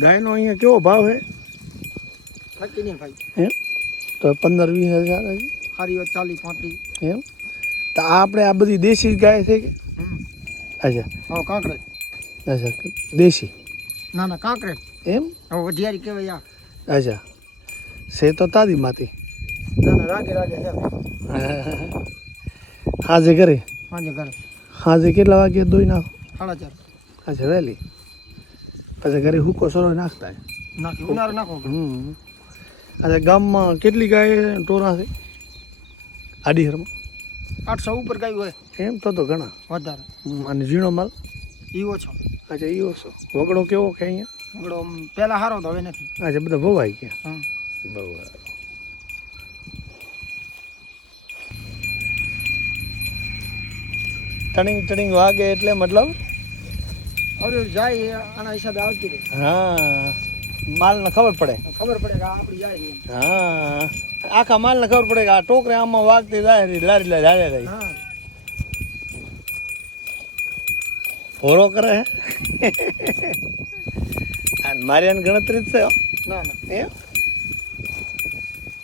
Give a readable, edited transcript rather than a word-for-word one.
ગાયનો અહીંયા કેવો ભાવ છે? નક્કી નહીં ભાઈ. એમ તો 15-20 હજાર હજી સારી વાત 40-35. એમ તો આપણે આ બધી દેશી ગાય છે કે? અચ્છા હવે કાંકરે. અચ્છા દેશી ના ના કાંકરે. એમ હવે વઢિયારી કહેવાય આ. અચ્છા છે તો તાદીમાંથી ના ના રાગે રાગે છે. હાજે કરે સાંજે ઘરે હાજે કેટલા વાગે દોઈ નાખો? 4:30. અચ્છા વહેલી પછી ઘરે હુકો સરો નાખતા નાખી ઉનાળે નાખો. અચ્છા ગામમાં કેટલી ગાય ટોરા છે આડીહરમાં? 800 ઉપર ગાય હોય. એમ તો ઘણા વધારે. અને ઝીણો માલ? ઈ ઓછો. અચ્છા એ ઓછો. વગડો કેવો કે અહીંયા? વગડો પહેલા સારો તો હવે નથી. અચ્છા બધા ભવાઈ ગયા. હા બહુ ટણીંગ વાગે એટલે મતલબ હવે જાય આના હિસાબે આવતી રહે. હા માલને ખબર પડે. ખબર પડે કે આ આપણી જાય છે. હા આખા માલને ખબર પડે કે આ ટોકરે આમાં વાગતી જાય લારી લારી જાય. હા હોરો કરે હે મારી ગણતરી જ છે. ના ના એમ